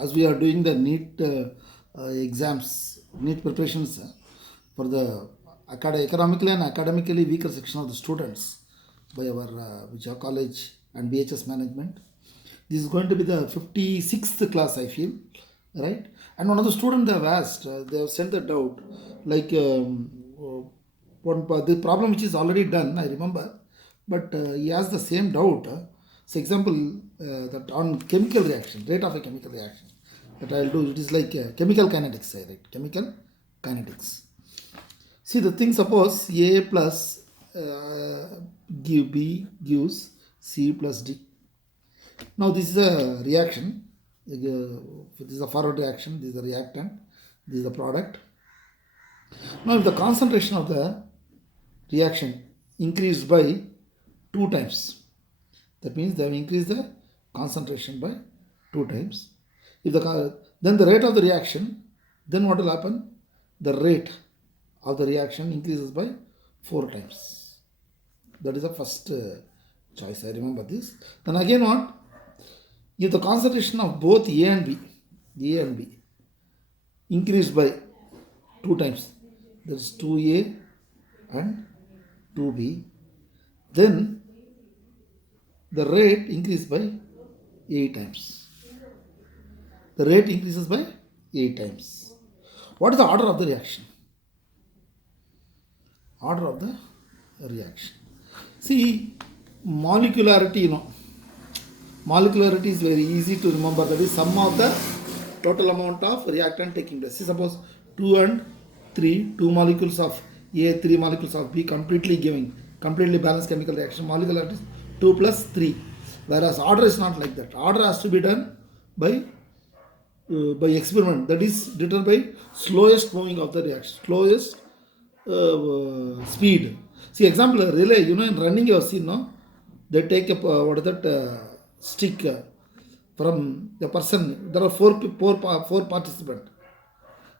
As we are doing the NEET exams, NEET preparations for the economically and academically weaker section of the students by our Vijaya College and BHS management. This is going to be the 56th class, I feel, right? And one of the students they have asked, they have sent the doubt, like the problem which is already done, I remember, but he has the same doubt. So, example, that on chemical reaction, rate of a chemical reaction, that I'll do, it is like chemical kinetics, I write, chemical kinetics. See the thing, suppose A plus give B gives C plus D. Now this is a reaction, this is a forward reaction, this is a reactant, this is the product. Now if the concentration of the reaction increased by 2 times, that means they have increased the concentration by 2 times. If then the rate of the reaction, then what will happen? The rate of the reaction increases by 4 times. That is the first choice. I remember this. Then again what? If the concentration of both A and B increased by 2 times, that is 2A and 2B, then the rate increases by 8 times. The rate increases by 8 times. What is the order of the reaction? Order of the reaction. See, molecularity, molecularity is very easy to remember. That is sum of the total amount of reactant taking place. See, suppose 2 and 3, 2 molecules of A, 3 molecules of B, completely balanced chemical reaction. Molecularity is 2 plus 3. Whereas order is not like that. Order has to be done by experiment. That is determined by slowest moving of the reaction, slowest speed. See, example, relay, in running you have seen, no? They take a stick from the person. There are four participants.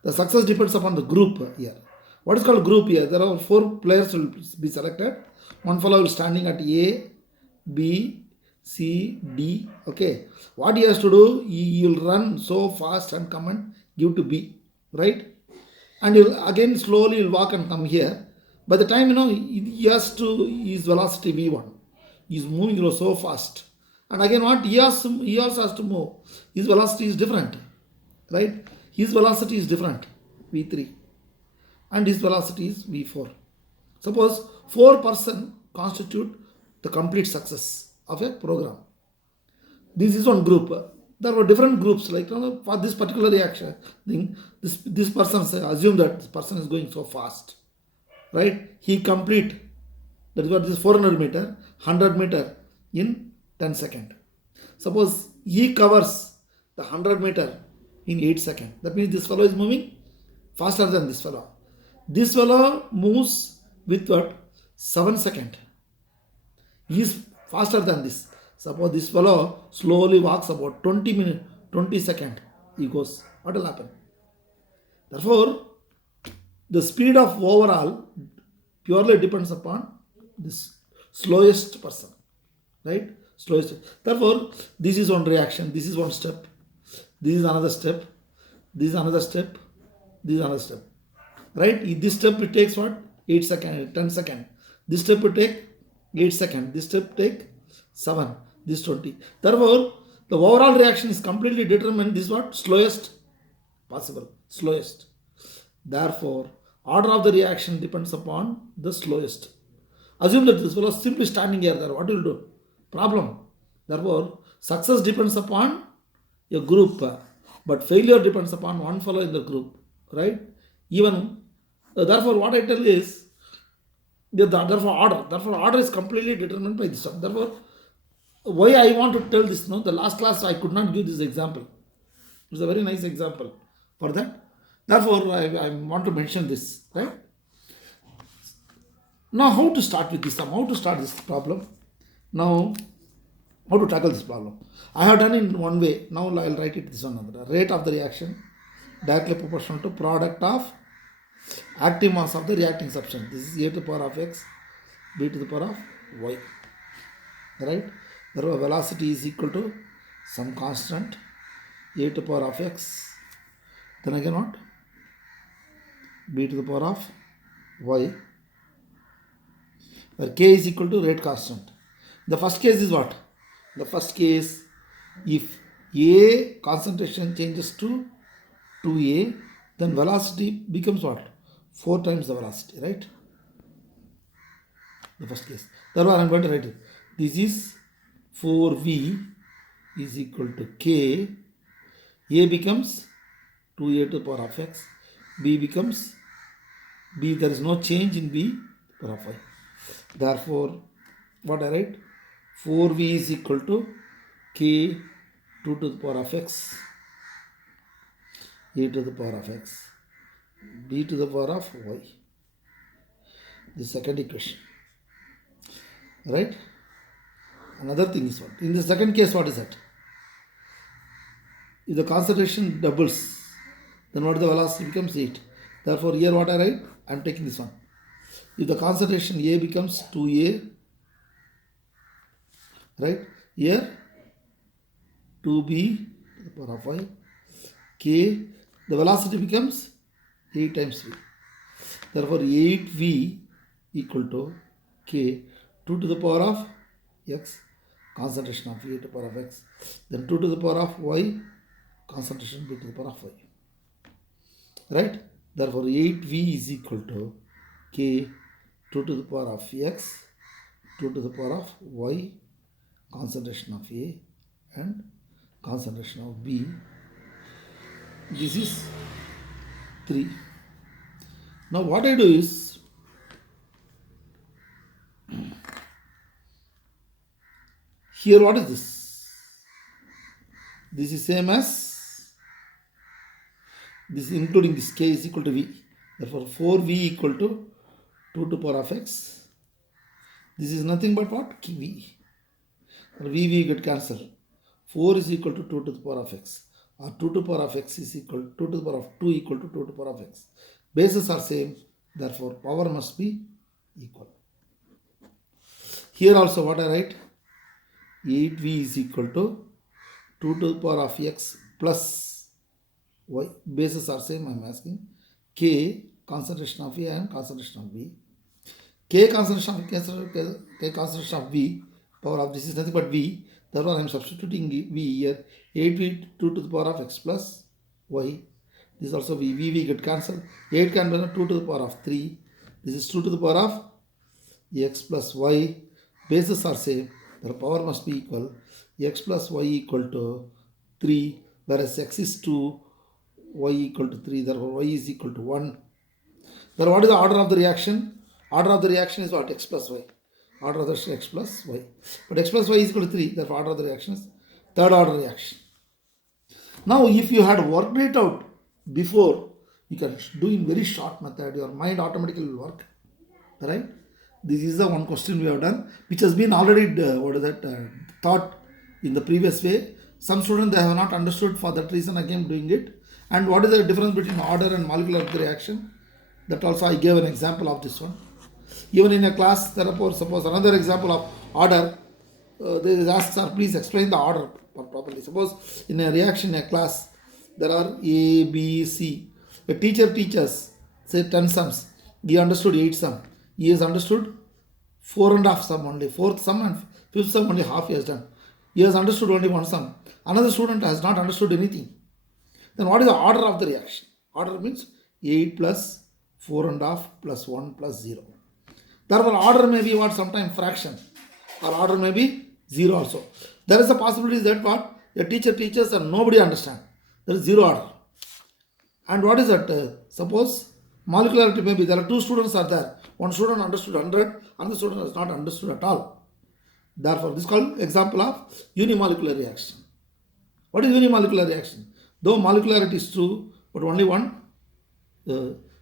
The success depends upon the group here. What is called group here? There are 4 players will be selected. One fellow will standing at A, B, C, D. Okay. What he has to do, he will run so fast and come and give to B. Right? And he'll again slowly he'll walk and come here. By the time he has to his velocity V1. He's moving so fast. And again what he also has to move. His velocity is different. Right? His velocity is different. V3. And his velocity is V4. Suppose 4 persons constitute the complete success of a program. This is one group. There were different groups, like for this particular reaction thing, this person, assume that this person is going so fast, right? He complete, that is what this 400 meter, 100 meter in 10 seconds. Suppose he covers the 100 meter in 8 seconds. That means this fellow is moving faster than this fellow. This fellow moves with what? 7 seconds. He is faster than this. Suppose this fellow slowly walks about 20 seconds. He goes. What will happen? Therefore, the speed of overall purely depends upon this slowest person. Right? Slowest. Therefore, this is one reaction. This is one step. This is another step. This is another step. This is another step. Right? This step it takes what? 8 seconds, 10 seconds. This step will take 8 seconds. This step take 7. This 20. Therefore, the overall reaction is completely determined. This is what? Slowest possible. Slowest. Therefore, order of the reaction depends upon the slowest. Assume that this fellow is simply standing here there. What will do? Problem. Therefore, success depends upon a group, but failure depends upon one fellow in the group. Right? Even therefore, what I tell is therefore order is completely determined by this. Therefore, why I want to tell this, the last class I could not give this example. It's a very nice example for that. Therefore, I want to mention this, right? Now, how to start with this? How to start this problem? Now, how to tackle this problem? I have done it in one way. Now, I will write it this one. The rate of the reaction directly proportional to product of active mass of the reacting substance. This is A to the power of X, B to the power of Y. Right? Therefore, velocity is equal to some constant a to the power of x, then again what? b to the power of y, where k is equal to rate constant. The first case is what? The first case, if a concentration changes to 2a, then velocity becomes what? 4 times the velocity, right? The first case. Therefore, I am going to write it. This is 4v is equal to k. A becomes 2a to the power of x. B becomes b. There is no change in b power of y. Therefore, what I write? 4v is equal to k 2 to the power of x, a to the power of x, b to the power of y. The second equation. Right? Another thing is what? In the second case, what is that? If the concentration doubles, then what is the velocity becomes 8. Therefore, here what I write? I am taking this one. If the concentration A becomes 2A, right? Here 2B to the power of y, k, the velocity becomes 8 times v. Therefore, 8v equal to k 2 to the power of x, concentration of a to the power of x, then 2 to the power of y, concentration b to the power of y. Right? Therefore, 8v is equal to k 2 to the power of x, 2 to the power of y, concentration of a and concentration of b. This is 3. Now what I do is, here what is this? This is same as this, including this k is equal to v. Therefore 4v equal to 2 to the power of x. This is nothing but what? v. v get cancelled. 4 is equal to 2 to the power of x, or 2 to the power of x is equal to 2 to the power of 2 equal to 2 to the power of x. Bases are same, therefore power must be equal. Here also what I write? 8v is equal to 2 to the power of x plus y. Bases are same, I am asking. K, concentration of A and concentration of B. K concentration of V, power of this is nothing but V. Therefore, I am substituting V here. 8v 2 to the power of x plus y. This is also V. V get cancelled. 8 can be 2 to the power of 3. This is 2 to the power of x plus y. Bases are same. The power must be equal. X plus y equal to 3, whereas x is 2, y equal to 3. Therefore, y is equal to 1. Then what is the order of the reaction? Order of the reaction is what? X plus y. Order of the reaction x plus y. But x plus y is equal to 3. Therefore, order of the reaction is third order reaction. Now, if you had worked it out before, you can do in very short method. Your mind automatically will work. Right? This is the one question we have done, which has been already taught in the previous way. Some students, they have not understood. For that reason, I came doing it. And what is the difference between order and molecular reaction? That also I gave an example of this one. Even in a class, therefore, suppose another example of order, they ask, sir, please explain the order properly. Suppose in a reaction in a class, there are A, B, C. A teacher teaches, say 10 sums. He understood 8 sums. He has understood 4.5 sum only. 4th sum and 5th sum only half he has done. He has understood only 1 sum. Another student has not understood anything. Then what is the order of the reaction? Order means 8 plus 4.5 plus 1 plus 0. Therefore, order may be what? Sometimes fraction. Or order may be 0 also. There is a possibility that what? A teacher teaches and nobody understands. There is 0 order. And what is that? Suppose molecularity may be, there are 2 students are there. One student understood 100, another student has not understood at all. Therefore, this is called example of unimolecular reaction. What is unimolecular reaction? Though molecularity is true, but only one.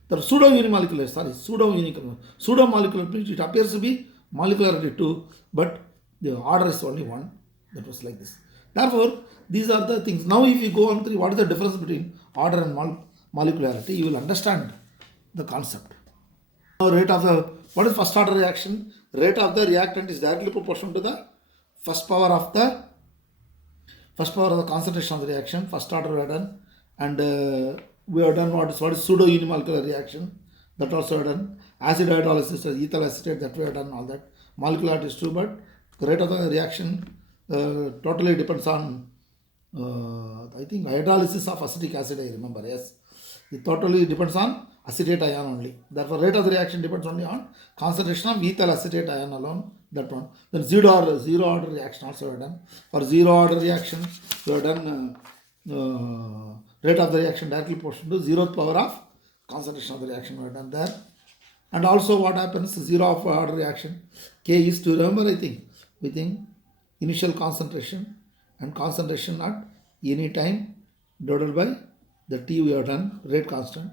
The pseudo-unimolecular, pseudo-molecular means it appears to be molecularity 2, but the order is only 1. That was like this. Therefore, these are the things. Now, if you go on to what is the difference between order and molecularity, you will understand the concept. Now, rate of the, what is first order reaction? Rate of the reactant is directly proportional to the first power of the First power of the concentration of the reaction, first order we have done, and we have done what is pseudo unimolecular reaction, that also we have done. Acid hydrolysis, ethyl acetate, that we have done all that. Molecular is true, but the rate of the reaction totally depends on I think hydrolysis of acetic acid, I remember, yes. It totally depends on acetate ion only. Therefore, rate of the reaction depends only on concentration of ethyl acetate ion alone, that one. Then zero order reaction also we have done. For zero order reaction, we have done rate of the reaction directly proportional to zeroth power of concentration of the reaction we have done there. And also what happens, zero of order reaction, K is to remember, I think, within initial concentration and concentration at any time divided by the T we have done, rate constant.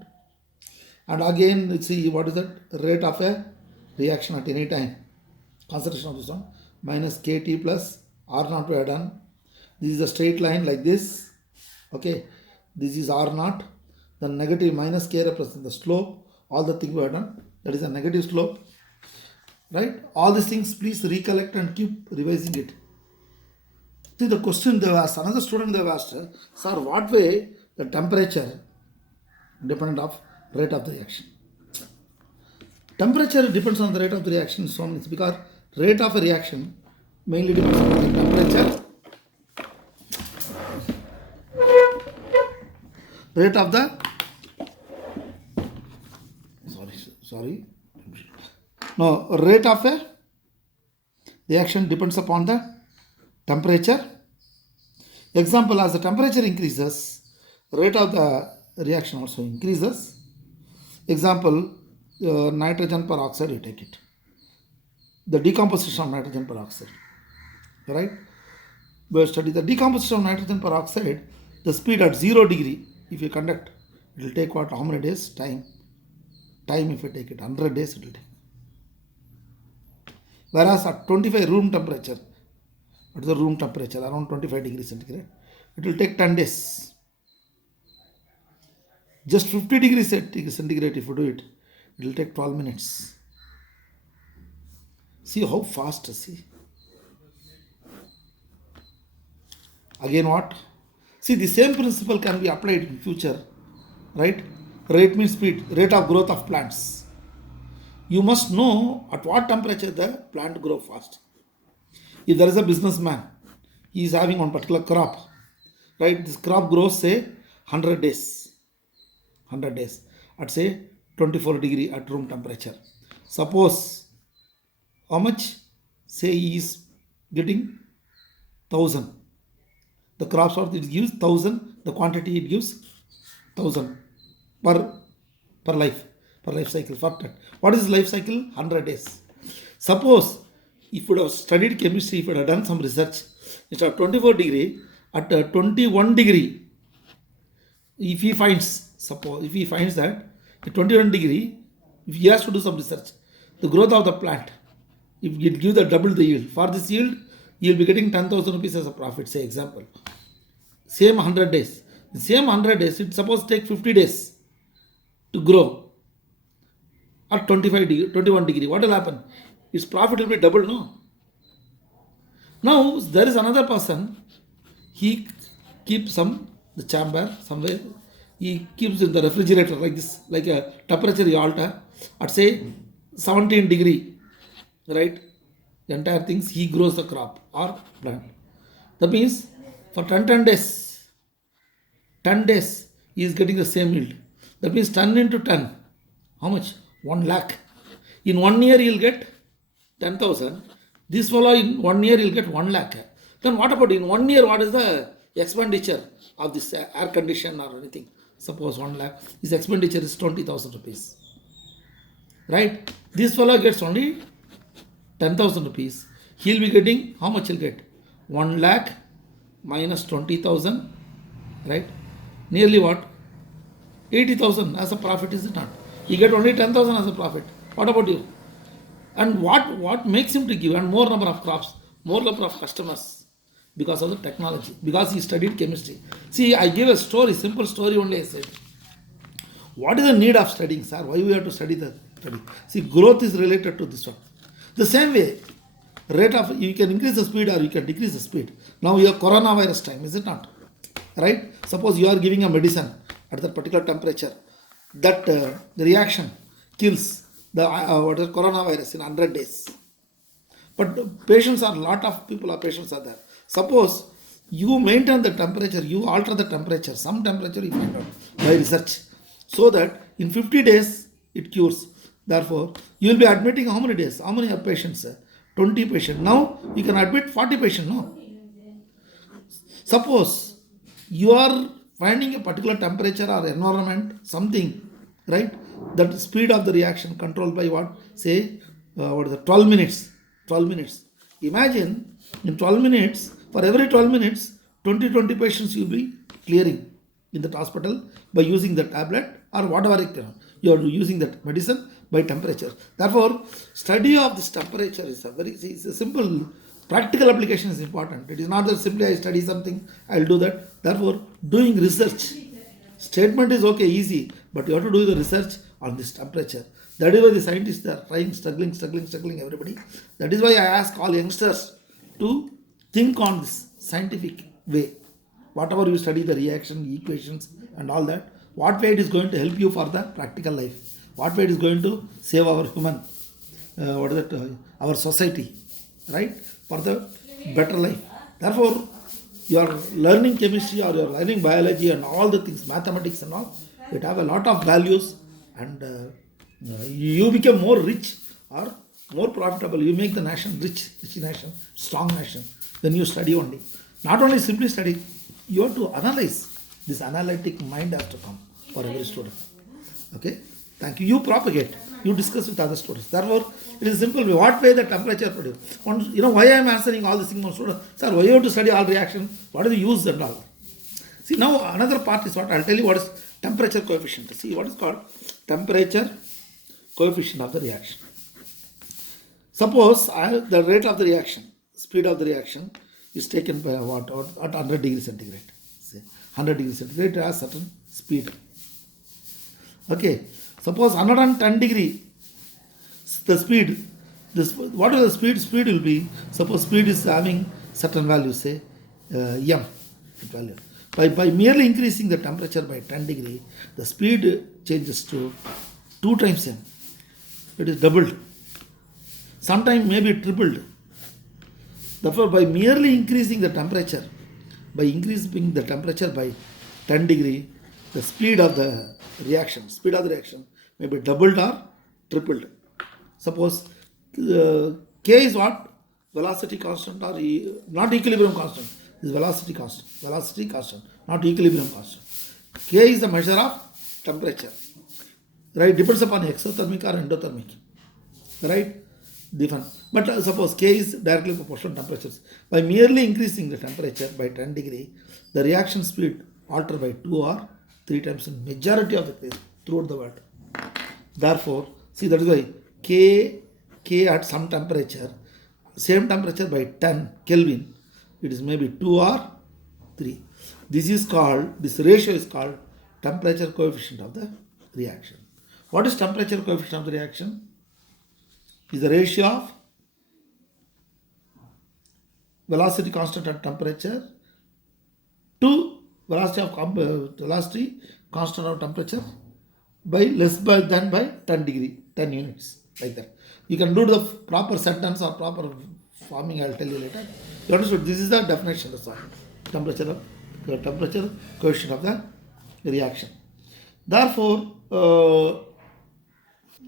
And again, let's see what is the rate of a reaction at any time, concentration of this one, minus Kt plus R naught we have done. This is a straight line like this, okay. This is R naught, the negative minus K represents the slope, all the things we have done, that is a negative slope, right? All these things please recollect and keep revising it. See the question they have asked, another student they have asked, sir, what way the temperature dependent of rate of the reaction? Temperature depends on the rate of the reaction, so it's because rate of a reaction mainly depends on the temperature, rate of the rate of a reaction depends upon the temperature. Example, as the temperature increases, rate of the reaction also increases. Example, nitrogen peroxide, you take it. The decomposition of nitrogen peroxide, right? We study the decomposition of nitrogen peroxide, the speed at 0 degree, if you conduct, it will take what, how many days? Time if you take it, 100 days it will take. Whereas at 25 room temperature, what is the room temperature? Around 25 degrees centigrade. It will take 10 days. Just 50 degrees centigrade, if you do it, it will take 12 minutes. See how fast, see. Again what? See, the same principle can be applied in future, right? Rate means speed, rate of growth of plants. You must know at what temperature the plant grow fast. If there is a businessman, he is having one particular crop, right? This crop grows, say, 100 days, at say 24 degree at room temperature. Suppose, how much? Say he is getting 1000. The crop sort it gives 1000, the quantity it gives 1000 per life cycle. For that. What is life cycle? 100 days. Suppose, if you would have studied chemistry, if you would have done some research, instead of 24 degree, at 21 degree, if he finds that at 21 degree, if he has to do some research, the growth of the plant, if it gives the double the yield, for this yield, you will be getting 10,000 rupees as a profit, say example. Same 100 days. The same 100 days, it suppose take 50 days to grow at 21 degree. What will happen? Its profit will be double, no? Now, there is another person, he keeps the chamber somewhere, he keeps in the refrigerator like this, like a temperature you alter, at say 17 degree, right? The entire things, he grows the crop or plant. That means, for 10 days, he is getting the same yield. That means 10 into 10, how much? 1 lakh. In 1 year, he will get 10,000. This fellow in 1 year, he will get 1 lakh. Then what about in 1 year, what is the expenditure of this air condition or anything? Suppose 1 lakh, his expenditure is 20,000 rupees. Right? This fellow gets only 10,000 rupees. He will be getting, how much he will get? 1 lakh minus 20,000, right? Nearly what? 80,000 as a profit, is it not? He get only 10,000 as a profit. What about you? And what makes him to give? And more number of crops, more number of customers, because of the technology, because he studied chemistry. See, I give a story, simple story only I said. What is the need of studying, sir? Why we have to study the study? See, growth is related to this one. The same way, rate of, you can increase the speed or you can decrease the speed. Now your coronavirus time, is it not? Right? Suppose you are giving a medicine at that particular temperature, that the reaction kills the coronavirus in 100 days. But patients are, lot of people are patients are there. Suppose you maintain the temperature, you alter the temperature, some temperature you find out by research, so that in 50 days it cures. Therefore, you will be admitting how many days? How many patients? 20 patients. Now you can admit 40 patients. No. Suppose you are finding a particular temperature or environment, something, right? That speed of the reaction controlled by what? Say, what is the 12 minutes? 12 minutes. Imagine in 12 minutes, for every 12 minutes, 20 patients you will be clearing in that hospital by using the tablet or whatever you are using that medicine by temperature. Therefore, study of this temperature is it's a simple practical application is important. It is not that simply I study something, I will do that. Therefore, doing research. Statement is okay, easy, but you have to do the research on this temperature. That is why the scientists are trying, struggling, everybody. That is why I ask all youngsters to think on this scientific way. Whatever you study, the reaction, equations, and all that, what way it is going to help you for the practical life, what way it is going to save our human, our society, right, for the better life. Therefore, you are learning chemistry or you are learning biology and all the things, mathematics and all, it have a lot of values, and you become more rich or more profitable. You make the nation rich nation, strong nation when you study only. Not only simply study, you have to analyze. This analytic mind has to come for every student. Okay? Thank you. You propagate. You discuss with other students. Therefore, it is simple way. What way the temperature produce? You know why I am answering all these things from students? Sir, why you have to study all reaction? What is the use and all? See, now another part is what? I will tell you what is temperature coefficient. See, what is called temperature coefficient of the reaction. Suppose the rate of the reaction, speed of the reaction is taken by what? At 100 degrees centigrade. Say 100 degrees centigrade has certain speed. Okay. Suppose 110 degree, the speed, what is the speed? Speed will be, suppose speed is having certain value, say m value. By merely increasing the temperature by 10 degree, the speed changes to 2 times m. It is doubled. Sometimes maybe tripled. Therefore, by merely increasing the temperature, by 10 degree, the speed of the reaction may be doubled or tripled. Suppose K is what? Velocity constant or not equilibrium constant. This is velocity constant, not equilibrium constant. K is the measure of temperature. Right? Depends upon exothermic or endothermic. Right? Different. But suppose K is directly proportional to temperatures. By merely increasing the temperature by 10 degree, the reaction speed alter by 2 or 3 times in majority of the case throughout the world. Therefore, see, that is why K at some temperature, same temperature by 10 Kelvin, it is maybe 2 or 3. This ratio is called temperature coefficient of the reaction. What is temperature coefficient of the reaction? Is the ratio of velocity constant at temperature to velocity constant of temperature by less than by 10 degree, 10 units, like that. You can do the proper sentence or proper forming, I will tell you later. You understood? This is the definition of temperature coefficient of the reaction. Therefore,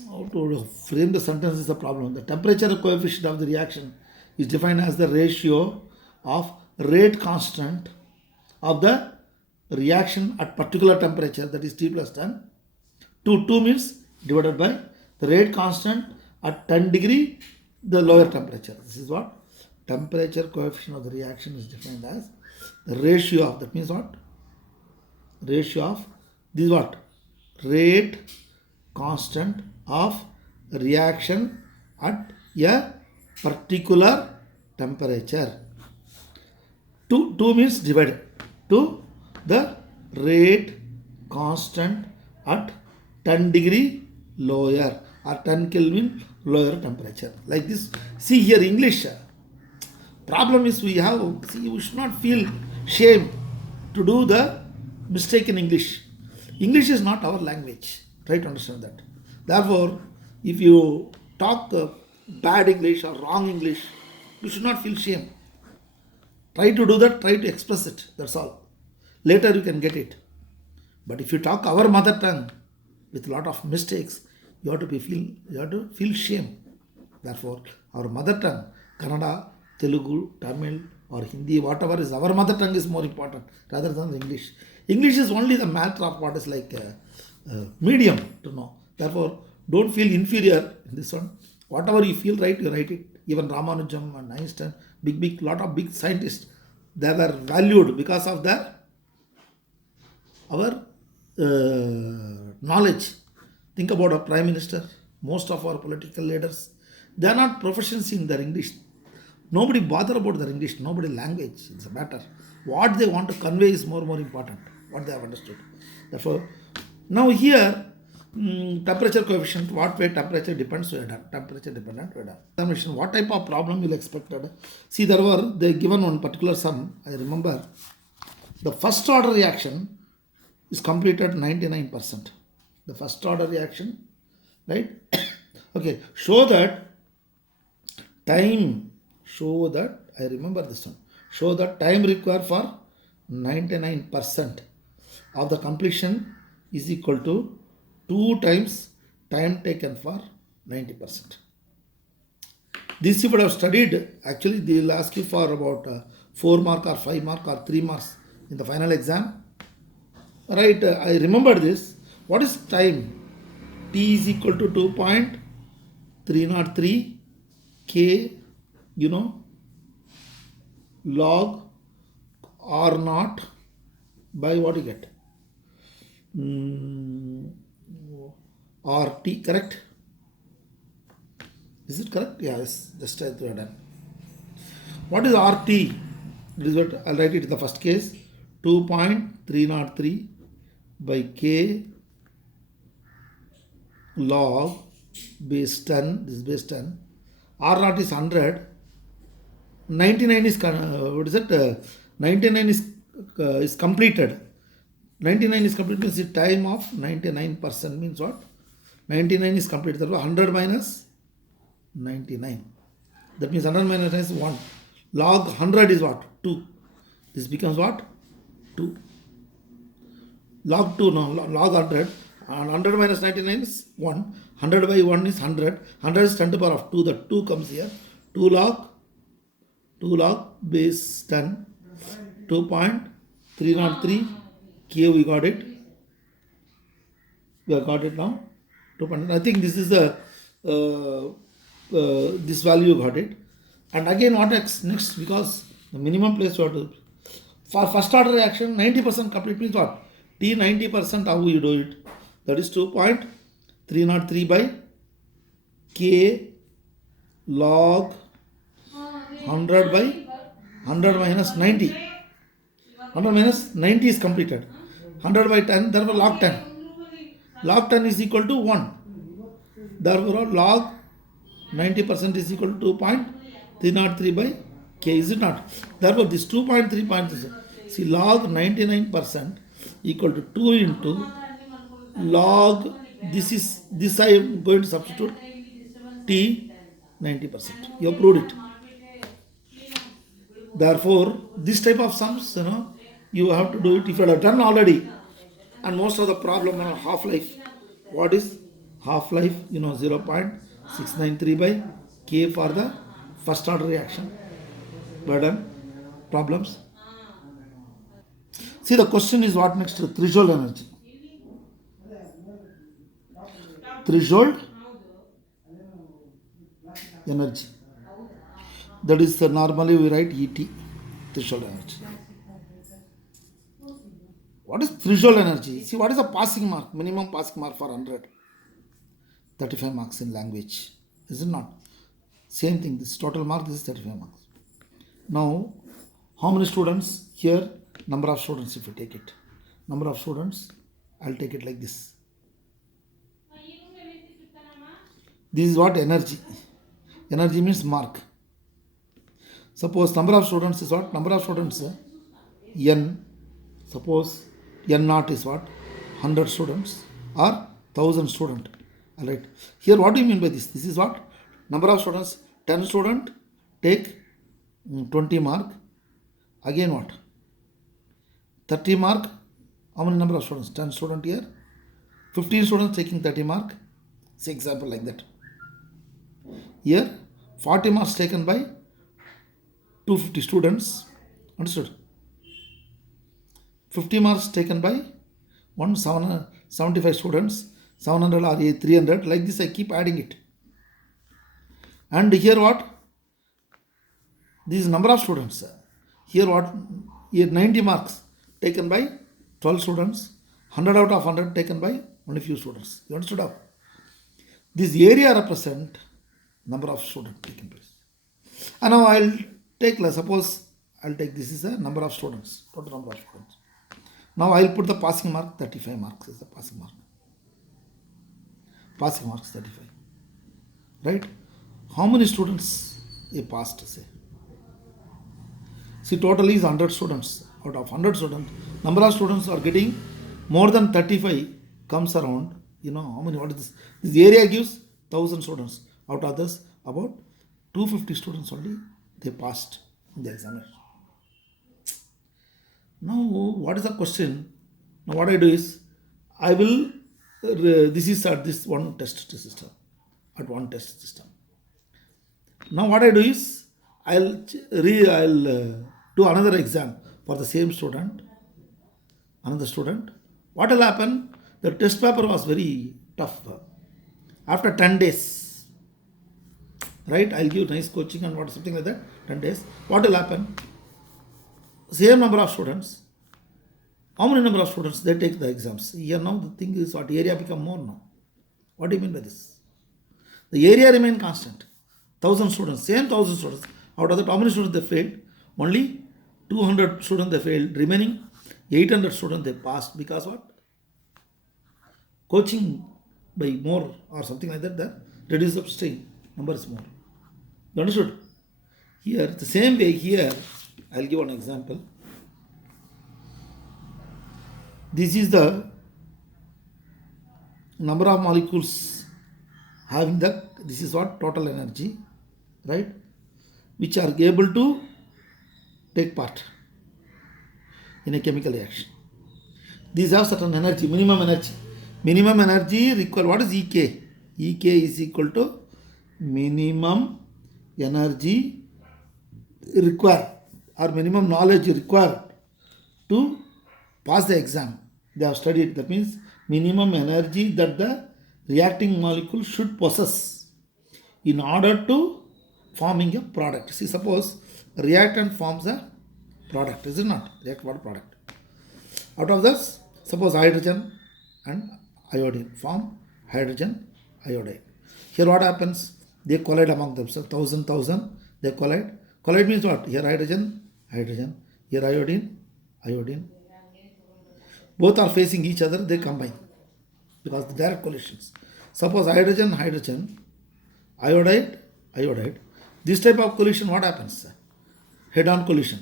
how to frame the sentence is the problem. The temperature coefficient of the reaction is defined as the ratio of rate constant of the reaction at particular temperature, that is T plus 10, to 2 means divided by the rate constant at 10 degree, the lower temperature. This is what temperature coefficient of the reaction is defined as the ratio of, that means what? Ratio of, this is what? Rate constant of reaction at a particular temperature. 2 means divided to the rate constant at 10 degree lower or 10 Kelvin lower temperature. Like this. See here English. Problem is we have, see, we should not feel shame to do the mistake in English. English is not our language. Try to understand that. Therefore, if you talk bad English or wrong English, you should not feel shame. Try to do that, try to express it. That's all. Later you can get it. But if you talk our mother tongue with a lot of mistakes, you have to feel shame. Therefore, our mother tongue, Kannada, Telugu, Tamil, or Hindi, whatever is our mother tongue is more important rather than English. English is only the matter of what is like medium to know. Therefore, don't feel inferior in this one. Whatever you feel right, you write it. Even Ramanujam and Einstein, lot of big scientists, they were valued because of our knowledge. Think about a prime minister, most of our political leaders, they are not proficiency in their English. Nobody bother about their English, nobody language. It's a matter. What they want to convey is more important. What they have understood. Therefore, now here, temperature coefficient, what way temperature depends, we are done. Temperature dependent, we are done. Examination, what type of problem you expected? See, they given one particular sum. I remember the first order reaction is completed 99%. The first order reaction, right? Okay, show that I remember this one. Show that time required for 99% of the completion is equal to 2 times time taken for 90%. This you would have studied. Actually, they will ask you for about 4 mark or 5 mark or 3 marks in the final exam. Right, I remember this. What is time? T is equal to 2.303 K, log R naught by what you get? RT, correct? Is it correct? Yes, just as we are done. What is RT? It is what I'll write it in the first case. 2.303 by K log base 10. This is base 10. R naught is 100. 99 is 99 is completed. 99 is completed means the time of 99% means what? 99 is completed. That 100 minus 99. That means 100 minus 99 is 1. Log 100 is what? 2. This becomes what? 2. Log 2, no, log 100. And 100 minus 99 is 1. 100 by 1 is 100. 100 is 10 to the power of 2. The 2 comes here. 2 log base 10. 2.303 K, we got it. We have got it now. 2. I think this is this value got it. And again, what next? Because the minimum place we have to. For first order reaction, 90% complete means what? T 90%, how you do it? That is 2.303 by K log 100 by 100 minus 90. 100 minus 90 is completed. 100 by 10, therefore log 10. Log 10 is equal to 1. Therefore log 90% is equal to 2.303 by K, is it not? Therefore this 2.3. See, log 99% equal to 2 into log, this I am going to substitute T 90%. You have proved it. Therefore, this type of sums, you have to do it if you have done already. And most of the problem are half-life. What is half-life? 0.693 by K for the first order reaction. Burden, problems. See, the question is what next? Threshold energy. Threshold energy. That is normally we write ET, threshold energy. What is threshold energy? See, what is the passing mark? Minimum passing mark for 100. 35 marks in language. Is it not? Same thing. This total mark, this is 35 marks. Now, how many students here? Number of students if you take it. Number of students, I'll take it like this. This is what energy. Energy means mark. Suppose number of students is what? Number of students n. Suppose n naught is what? 100 students or 1000 student. Alright. Here what do you mean by this? This is what? Number of students 10 student take 20 mark. Again what? 30 mark. How many number of students? 10 student here. 15 students taking 30 mark. Say example like that. Here 40 marks taken by 250 students. Understood? 50 marks taken by 75 students. 700 or 300. Like this I keep adding it. And here what? This is number of students. Here what? Here 90 marks taken by 12 students. 100 out of 100 taken by only few students. You understood how? This area represent number of students taking place. And now I'll take, suppose I'll take this is a number of students, total number of students. Now I'll put the passing mark 35 marks is the passing mark. Passing marks 35. Right? How many students they passed, say? See, totally is 100 students. Out of 100 students, number of students are getting more than 35 comes around, how many, what is this? This area gives 1000 students. Out of this, about 250 students only, they passed in the examination. Now, what is the question? Now, what I do is, I will, this is at this one test system, at one test system. Now, what I do is, I'll do another exam for the same student, another student. What will happen? The test paper was very tough. After 10 days, right, I'll give nice coaching and something like that, 10 days. What will happen? Same number of students. How many number of students they take the exams? Here now the thing is what area become more now. What do you mean by this? The area remain constant. 1000 students, same 1000 students. Out of that, how many students they failed? Only 200 students they failed. Remaining 800 students they passed because what? Coaching by more or something like that, the reduce the strain. Number is more. You understood? Here, the same way here, I'll give an example. This is the number of molecules having this is what? Total energy, right? Which are able to take part in a chemical reaction. These have certain energy, minimum energy. Minimum energy required, what is EK? EK is equal to minimum energy required or minimum knowledge required to pass the exam. They have studied, that means minimum energy that the reacting molecule should possess in order to forming a product. See, suppose reactant forms a product, is it not? Reactant product. Out of this, suppose hydrogen and iodine form hydrogen iodide. Here what happens? They collide among themselves. 1000, they collide. Collide means what? Here hydrogen, hydrogen. Here iodine, iodine. Both are facing each other, they combine because the direct collisions. Suppose hydrogen, hydrogen, iodide, iodide. This type of collision, what happens? Head-on collision.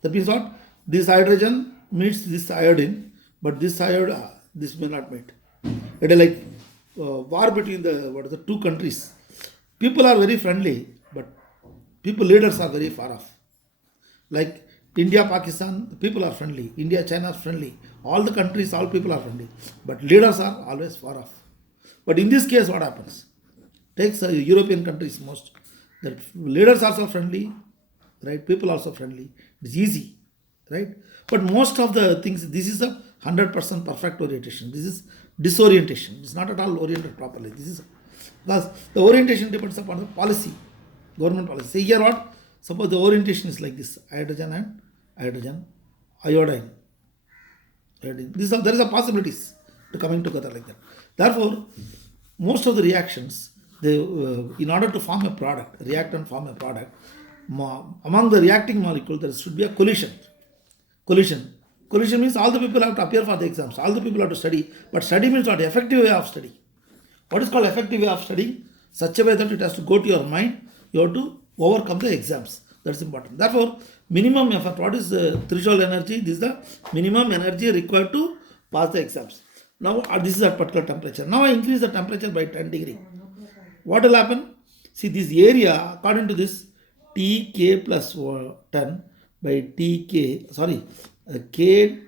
That means what? This hydrogen meets this iodine, but this iodine, this may not meet. It is like war between the two countries. People are very friendly, but leaders are very far off. Like India, Pakistan, the people are friendly. India, China are friendly. All the countries, all people are friendly. But leaders are always far off. But in this case, what happens? Takes European countries most. The leaders are also friendly, right? People also friendly. It's easy, right? But most of the things, this is a 100% perfect orientation. This is disorientation. It's not at all oriented properly. This is because the orientation depends upon the policy, government policy. See here what? Suppose the orientation is like this: hydrogen and hydrogen, iodine. There is a possibilities to coming together like that. Therefore, most of the reactions, they in order to form a product, reactant form a product, among the reacting molecule there should be a collision. Collision means all the people have to appear for the exams. All the people have to study. But study means what? Effective way of study. What is called effective way of studying? Such a way that it has to go to your mind. You have to overcome the exams. That's important. Therefore, minimum effort. What is the threshold energy? This is the minimum energy required to pass the exams. Now, this is at particular temperature. Now, I increase the temperature by 10 degree. What will happen? See, this area, according to this, Tk plus 10 by Tk, sorry, K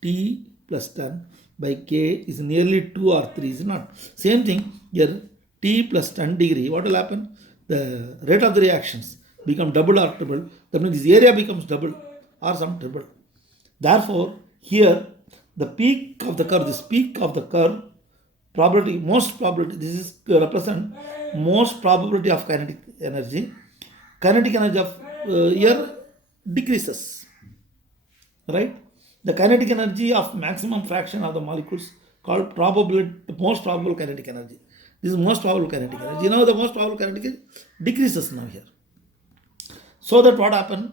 T plus 10 by K is nearly 2 or 3, is it not? Same thing here, T plus 10 degree, what will happen? The rate of the reactions become double or triple. That means this area becomes double or some triple. Therefore, here the peak of the curve, this peak of the curve, probability, most probability, this is represent most probability of kinetic energy. Kinetic energy of here decreases, right? The kinetic energy of maximum fraction of the molecules called probability, most probable kinetic energy. This is most probable kinetic energy. Now the most probable kinetic energy decreases now here. So that what happened?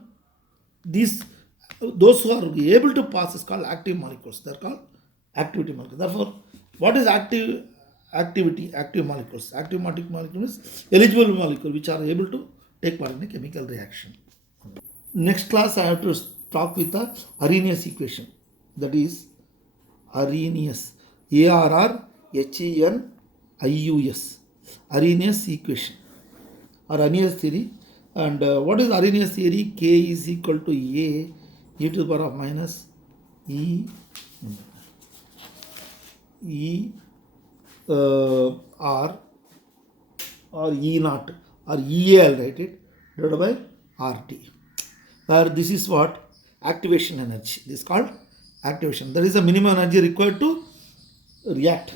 Those who are able to pass is called active molecules. They are called activity molecules. Therefore, what is activity? Active molecules. Active molecule is eligible molecule which are able to take part in a chemical reaction. Next class I have to talk with the Arrhenius equation. That is Arrhenius. Arrhenius. Arrhenius equation or Arrhenius theory. And what is Arrhenius theory? K is equal to A e to the power of minus R or E naught or EA, I'll write it, divided by RT. Where this is what? Activation energy. This is called activation. That is the minimum energy required to react.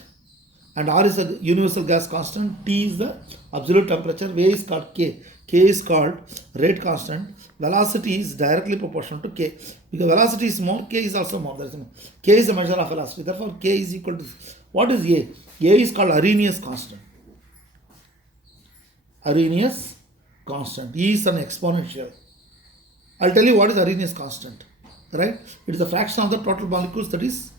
And R is the universal gas constant. T is the absolute temperature. V is called K. K is called rate constant. Velocity is directly proportional to K. Because velocity is more, K is also more. K is a measure of velocity. Therefore, K is equal to, what is A? A is called Arrhenius constant. Arrhenius constant. E is an exponential. I'll tell you what is Arrhenius constant. Right? It is a fraction of the total molecules that is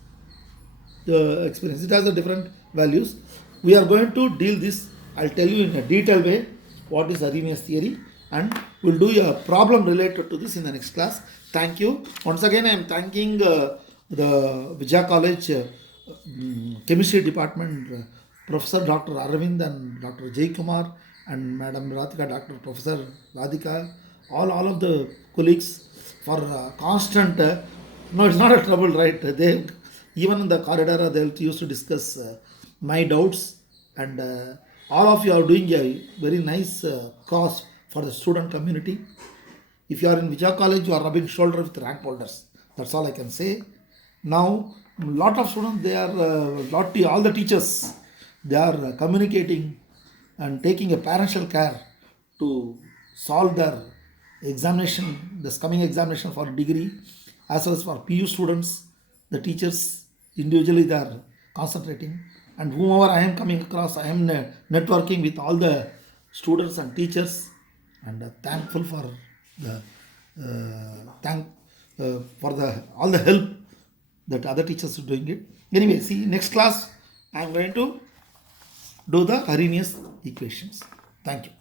the experience. It has the different values. We are going to deal this. I'll tell you in a detailed way what is Arrhenius theory, and we'll do a problem related to this in the next class. Thank you. Once again, I am thanking the Vijaya College Chemistry Department Professor Dr. Aravind and Dr. Jay Kumar and Madam Radhika, Dr. Professor Radhika, all of the colleagues for constant, no, it's not a trouble, right? They, even in the corridor, they used to discuss my doubts, and all of you are doing a very nice cause for the student community. If you are in Vijaya College, you are rubbing shoulder with rank holders. That's all I can say. Now, lot of students, they are, all the teachers, they are communicating and taking a parental care to solve their examination, this coming examination for degree, as well as for PU students. The teachers individually, they are concentrating, and whomever I am coming across, I am networking with all the students and teachers, and thankful for the all the help that other teachers are doing it. Anyway, see, next class I am going to do the Arrhenius equations. Thank you.